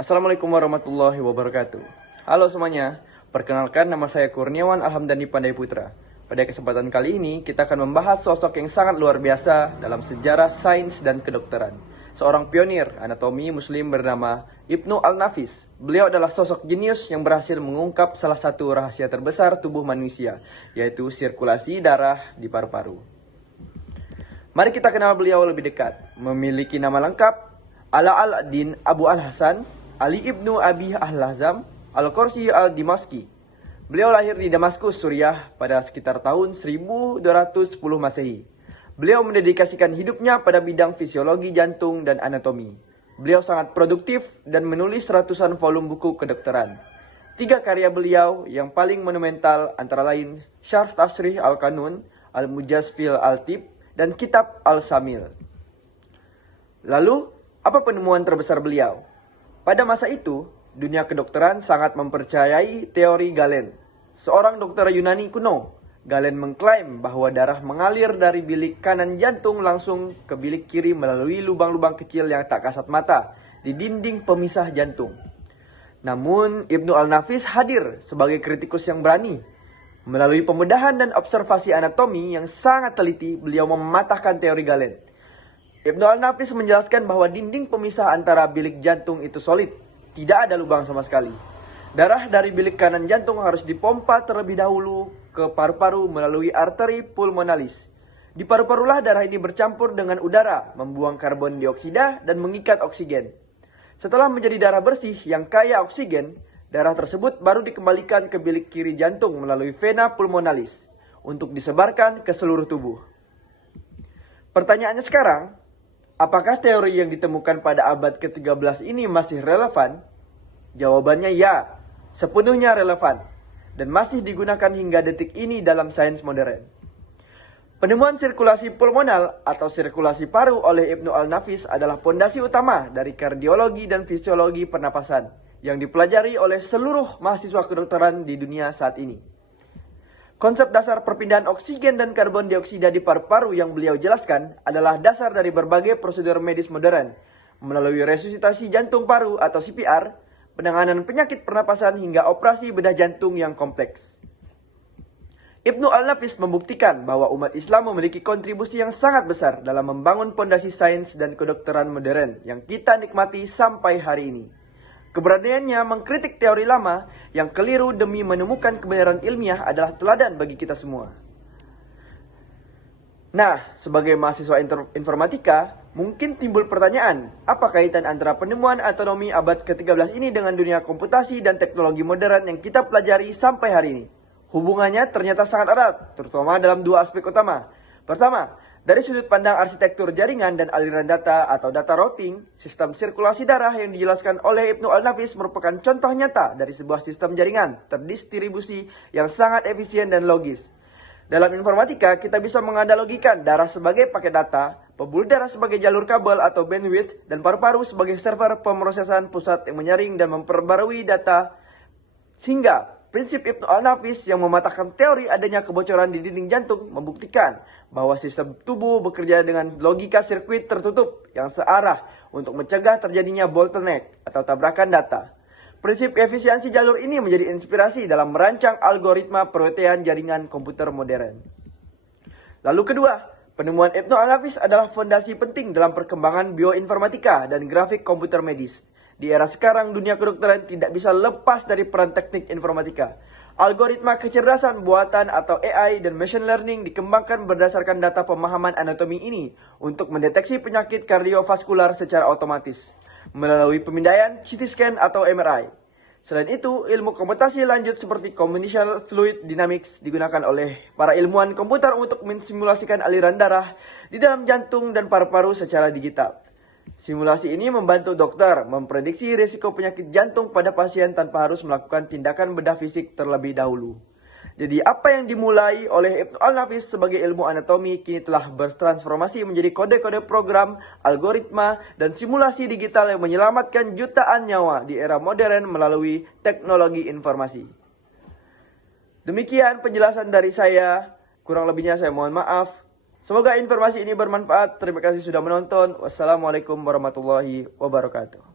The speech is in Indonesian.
Assalamualaikum warahmatullahi wabarakatuh. Halo semuanya, perkenalkan nama saya Kurniawan Alhamdani Pandai Putra. Pada kesempatan kali ini, kita akan membahas sosok yang sangat luar biasa dalam sejarah sains dan kedokteran. Seorang pionir anatomi muslim bernama Ibnu Al-Nafis. Beliau adalah sosok jenius yang berhasil mengungkap salah satu rahasia terbesar tubuh manusia, yaitu sirkulasi darah di paru-paru. Mari kita kenal beliau lebih dekat. Memiliki nama lengkap Ala al-Din Abu Al-Hasan Ali ibnu Abi Al-Hazam Al-Qursi Al-Dimaski. Beliau lahir di Damaskus, Suriah pada sekitar tahun 1210 Masehi. Beliau mendedikasikan hidupnya pada bidang fisiologi jantung dan anatomi. Beliau sangat produktif dan menulis ratusan volume buku kedokteran. 3 karya beliau yang paling monumental antara lain Syarh Tasrih Al-Qanun, Al-Mujaz fil Al-Tib, dan Kitab Al-Samil. Lalu, apa penemuan terbesar beliau? Pada masa itu, dunia kedokteran sangat mempercayai teori Galen. Seorang dokter Yunani kuno, Galen mengklaim bahwa darah mengalir dari bilik kanan jantung langsung ke bilik kiri melalui lubang-lubang kecil yang tak kasat mata di dinding pemisah jantung. Namun, Ibnu Al-Nafis hadir sebagai kritikus yang berani. Melalui pembedahan dan observasi anatomi yang sangat teliti, beliau mematahkan teori Galen. Ibnu Al-Nafis menjelaskan bahwa dinding pemisah antara bilik jantung itu solid, tidak ada lubang sama sekali. Darah dari bilik kanan jantung harus dipompa terlebih dahulu ke paru-paru melalui arteri pulmonalis. Di paru-parulah darah ini bercampur dengan udara, membuang karbon dioksida dan mengikat oksigen. Setelah menjadi darah bersih yang kaya oksigen, darah tersebut baru dikembalikan ke bilik kiri jantung melalui vena pulmonalis untuk disebarkan ke seluruh tubuh. Pertanyaannya sekarang, apakah teori yang ditemukan pada abad ke-13 ini masih relevan? Jawabannya ya, sepenuhnya relevan, dan masih digunakan hingga detik ini dalam sains modern. Penemuan sirkulasi pulmonal atau sirkulasi paru oleh Ibnu Al-Nafis adalah pondasi utama dari kardiologi dan fisiologi pernapasan yang dipelajari oleh seluruh mahasiswa kedokteran di dunia saat ini. Konsep dasar perpindahan oksigen dan karbon dioksida di paru-paru yang beliau jelaskan adalah dasar dari berbagai prosedur medis modern, melalui resusitasi jantung paru atau CPR, penanganan penyakit pernapasan hingga operasi bedah jantung yang kompleks. Ibnu Al-Nafis membuktikan bahwa umat Islam memiliki kontribusi yang sangat besar dalam membangun pondasi sains dan kedokteran modern yang kita nikmati sampai hari ini. Keberaniannya mengkritik teori lama yang keliru demi menemukan kebenaran ilmiah adalah teladan bagi kita semua. Nah, sebagai mahasiswa informatika, mungkin timbul pertanyaan, apa kaitan antara penemuan anatomi abad ke-13 ini dengan dunia komputasi dan teknologi modern yang kita pelajari sampai hari ini? Hubungannya ternyata sangat erat, terutama dalam 2 aspek utama. Pertama, dari sudut pandang arsitektur jaringan dan aliran data atau data routing, sistem sirkulasi darah yang dijelaskan oleh Ibnu Al-Nafis merupakan contoh nyata dari sebuah sistem jaringan terdistribusi yang sangat efisien dan logis. Dalam informatika, kita bisa menganalogikan darah sebagai paket data, pembuluh darah sebagai jalur kabel atau bandwidth, dan paru-paru sebagai server pemrosesan pusat yang menyaring dan memperbarui data. Sehingga prinsip Ibnu Al-Nafis yang mematahkan teori adanya kebocoran di dinding jantung membuktikan bahwa sistem tubuh bekerja dengan logika sirkuit tertutup yang searah untuk mencegah terjadinya bottleneck atau tabrakan data. Prinsip efisiensi jalur ini menjadi inspirasi dalam merancang algoritma perotean jaringan komputer modern. Lalu kedua, penemuan Ibnu Al-Nafis adalah fondasi penting dalam perkembangan bioinformatika dan grafik komputer medis. Di era sekarang, dunia kedokteran tidak bisa lepas dari peran teknik informatika. Algoritma kecerdasan buatan atau AI dan machine learning dikembangkan berdasarkan data pemahaman anatomi ini untuk mendeteksi penyakit kardiovaskular secara otomatis melalui pemindaian CT scan atau MRI. Selain itu, ilmu komputasi lanjut seperti computational fluid dynamics digunakan oleh para ilmuwan komputer untuk mensimulasikan aliran darah di dalam jantung dan paru-paru secara digital. Simulasi ini membantu dokter memprediksi risiko penyakit jantung pada pasien tanpa harus melakukan tindakan bedah fisik terlebih dahulu. Jadi apa yang dimulai oleh Ibnu Al-Nafis sebagai ilmu anatomi kini telah bertransformasi menjadi kode-kode program, algoritma, dan simulasi digital yang menyelamatkan jutaan nyawa di era modern melalui teknologi informasi. Demikian penjelasan dari saya, kurang lebihnya saya mohon maaf. Semoga informasi ini bermanfaat. Terima kasih sudah menonton. Wassalamualaikum warahmatullahi wabarakatuh.